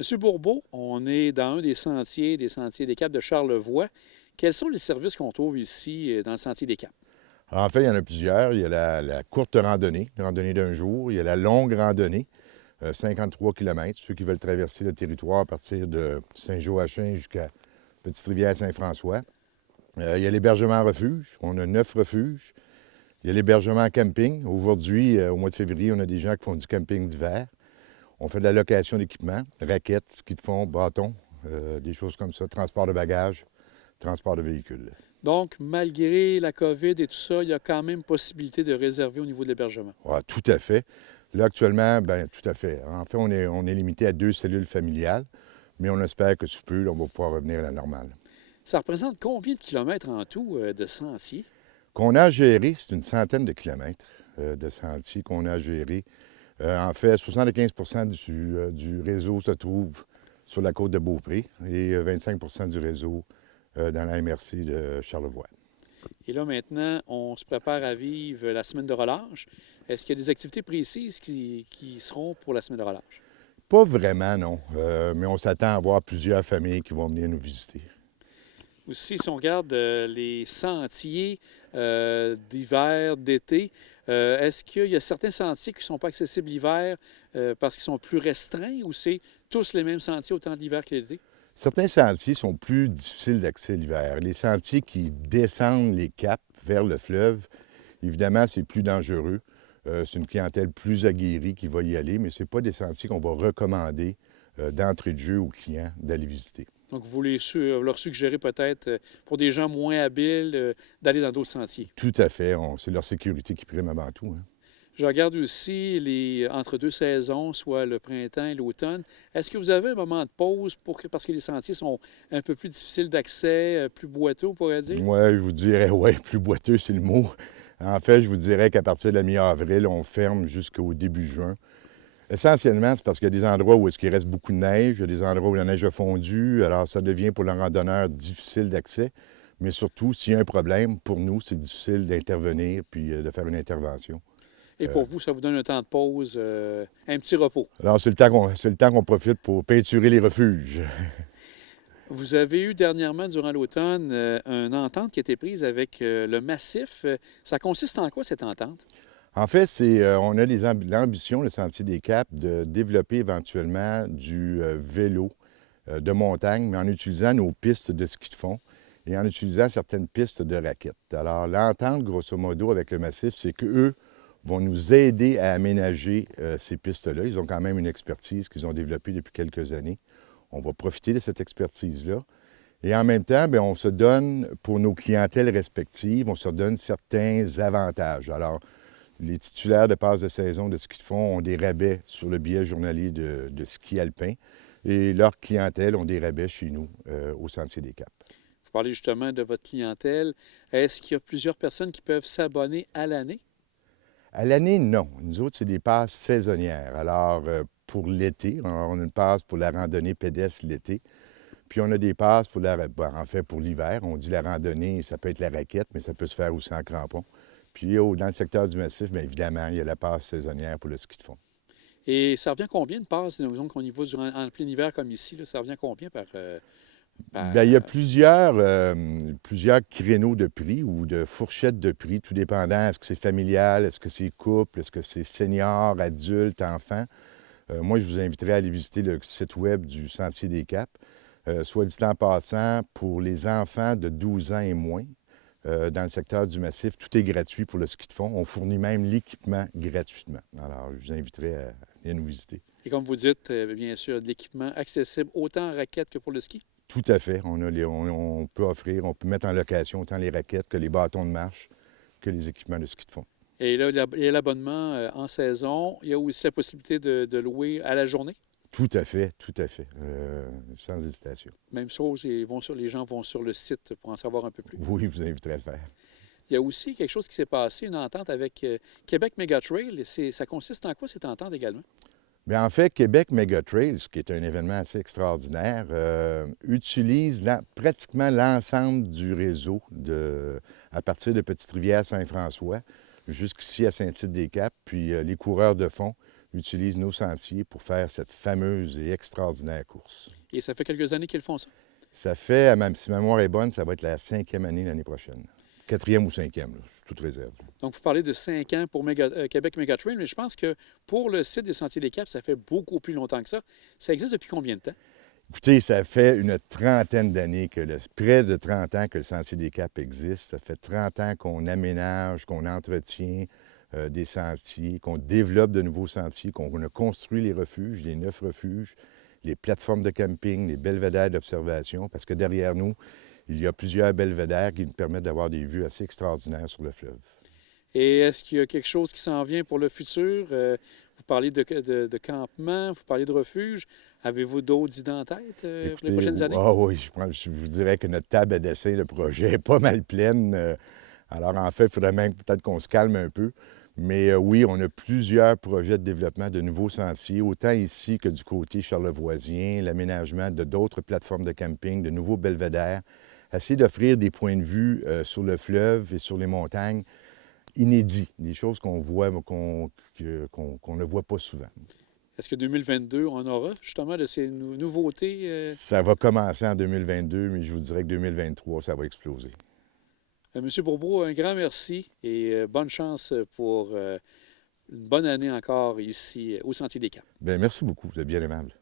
Monsieur Bourbeau, on est dans un des sentiers des Caps de Charlevoix. Quels sont les services qu'on trouve ici dans le sentier des Caps? En fait, il y en a plusieurs. Il y a la courte randonnée, randonnée d'un jour. Il y a la longue randonnée, 53 km, ceux qui veulent traverser le territoire à partir de Saint-Joachim jusqu'à Petite-Rivière-Saint-François. Il y a l'hébergement refuge. On a 9 refuges. Il y a l'hébergement camping. Aujourd'hui, au mois de février, on a des gens qui font du camping d'hiver. On fait de la location d'équipement, raquettes, ski de fond, bâtons, des choses comme ça, transport de bagages, transport de véhicules. Donc, malgré la COVID et tout ça, il y a quand même possibilité de réserver au niveau de l'hébergement. Ouais, tout à fait. Là, actuellement, bien, tout à fait. En fait, on est limité à 2 cellules familiales, mais on espère que sous peu, là, on va pouvoir revenir à la normale. Ça représente combien de kilomètres en tout de sentiers? Qu'on a à gérer, c'est une centaine de kilomètres de sentiers qu'on a à gérer. En fait, 75 du réseau se trouve sur la côte de Beaupré et 25 du réseau dans la MRC de Charlevoix. Et là, maintenant, on se prépare à vivre la semaine de relâche. Est-ce qu'il y a des activités précises qui seront pour la semaine de relâche? Pas vraiment, non. Mais on s'attend à voir plusieurs familles qui vont venir nous visiter. Aussi, si on regarde les sentiers d'hiver, d'été, est-ce qu'il y a certains sentiers qui ne sont pas accessibles l'hiver parce qu'ils sont plus restreints ou c'est tous les mêmes sentiers autant l'hiver que l'été? Certains sentiers sont plus difficiles d'accès l'hiver. Les sentiers qui descendent les caps vers le fleuve, évidemment, c'est plus dangereux. C'est une clientèle plus aguerrie qui va y aller, mais ce n'est pas des sentiers qu'on va recommander d'entrée de jeu aux clients d'aller visiter. Donc, vous leur suggérez peut-être, pour des gens moins habiles, d'aller dans d'autres sentiers. Tout à fait. C'est leur sécurité qui prime avant tout, hein. Je regarde aussi les entre deux saisons, soit le printemps et l'automne. Est-ce que vous avez un moment de pause parce que les sentiers sont un peu plus difficiles d'accès, plus boiteux, on pourrait dire? Moi, je vous dirais, oui, plus boiteux, c'est le mot. En fait, je vous dirais qu'à partir de la mi-avril, on ferme jusqu'au début juin. Essentiellement, c'est parce qu'il y a des endroits où il reste beaucoup de neige, il y a des endroits où la neige a fondu, alors ça devient pour le randonneur difficile d'accès. Mais surtout, s'il y a un problème, pour nous, c'est difficile d'intervenir puis de faire une intervention. Et pour vous, ça vous donne un temps de pause, un petit repos. Alors, c'est le temps qu'on profite pour peinturer les refuges. Vous avez eu dernièrement, durant l'automne, une entente qui a été prise avec le Massif. Ça consiste en quoi, cette entente? En fait, on a l'ambition, le Sentier des Caps, de développer éventuellement du vélo de montagne, mais en utilisant nos pistes de ski de fond et en utilisant certaines pistes de raquettes. Alors, l'entente, grosso modo, avec le Massif, c'est qu'eux vont nous aider à aménager ces pistes-là. Ils ont quand même une expertise qu'ils ont développée depuis quelques années. On va profiter de cette expertise-là. Et en même temps, bien, on se donne, pour nos clientèles respectives, on se donne certains avantages. Alors, les titulaires de passe de saison de ski de fond ont des rabais sur le billet journalier de ski alpin et leur clientèle ont des rabais chez nous au Sentier des Caps. Vous parlez justement de votre clientèle. Est-ce qu'il y a plusieurs personnes qui peuvent s'abonner à l'année? À l'année, non. Nous autres, c'est des passes saisonnières. Alors, pour l'été, on a une passe pour la randonnée pédestre l'été. Puis on a des passes pour en fait, pour l'hiver. On dit la randonnée, ça peut être la raquette, mais ça peut se faire aussi en crampon. Puis dans le secteur du Massif, bien évidemment, il y a la passe saisonnière pour le ski de fond. Et ça revient combien de passes, disons qu'on y va en plein hiver comme ici, là, ça revient combien par... Bien, il y a plusieurs créneaux de prix ou de fourchettes de prix, tout dépendant. Est-ce que c'est familial, est-ce que c'est couple, est-ce que c'est senior, adulte, enfant? Moi, je vous inviterais à aller visiter le site web du Sentier des Caps. Soit dit en passant, pour les enfants de 12 ans et moins, dans le secteur du Massif, tout est gratuit pour le ski de fond. On fournit même l'équipement gratuitement. Alors, je vous inviterai à venir nous visiter. Et comme vous dites, bien sûr, de l'équipement accessible autant en raquette que pour le ski? Tout à fait. On peut offrir, on peut mettre en location autant les raquettes que les bâtons de marche, que les équipements de ski de fond. Et là, il y a l'abonnement en saison. Il y a aussi la possibilité de louer à la journée. Tout à fait, sans hésitation. Même chose, les gens vont sur le site pour en savoir un peu plus. Oui, je vous inviterai à le faire. Il y a aussi quelque chose qui s'est passé, une entente avec Québec Megatrail. Ça consiste en quoi, cette entente également? Bien, en fait, Québec Megatrails, qui est un événement assez extraordinaire, utilise pratiquement l'ensemble du réseau à partir de Petite-Rivière-Saint-François jusqu'ici à Saint-Tite-des-Caps. Puis les coureurs de fond utilisent nos sentiers pour faire cette fameuse et extraordinaire course. Et ça fait quelques années qu'ils font ça? Ça fait, si ma mémoire est bonne, ça va être la 5e année l'année prochaine. 4e ou 5e, là, c'est toute réserve. Donc, vous parlez de 5 ans pour Québec Mégatrail, mais je pense que pour le site des Sentiers des Caps, ça fait beaucoup plus longtemps que ça. Ça existe depuis combien de temps? Écoutez, ça fait une trentaine d'années, près de 30 ans que le Sentier des Caps existe. Ça fait 30 ans qu'on aménage, qu'on entretient des sentiers, qu'on développe de nouveaux sentiers, qu'on a construit les refuges, les 9 refuges, les plateformes de camping, les belvédères d'observation, parce que derrière nous, il y a plusieurs belvédères qui nous permettent d'avoir des vues assez extraordinaires sur le fleuve. Et est-ce qu'il y a quelque chose qui s'en vient pour le futur? Vous parlez de campement, vous parlez de refuge. Avez-vous d'autres idées en tête pour les prochaines années? Oui, je vous dirais que notre table à dessin, le projet est pas mal pleine. Alors, en fait, il faudrait même peut-être qu'on se calme un peu. Mais oui, on a plusieurs projets de développement de nouveaux sentiers, autant ici que du côté charlevoisien, l'aménagement de d'autres plateformes de camping, de nouveaux belvédères, essayer d'offrir des points de vue sur le fleuve et sur les montagnes inédits, des choses qu'on voit, qu'on ne voit pas souvent. Est-ce que 2022, on aura justement de ces nouveautés? Ça va commencer en 2022, mais je vous dirais que 2023, ça va exploser. Monsieur Bourbeau, un grand merci et bonne chance pour une bonne année encore ici au Sentier des Caps. Bien, merci beaucoup, vous êtes bien aimable.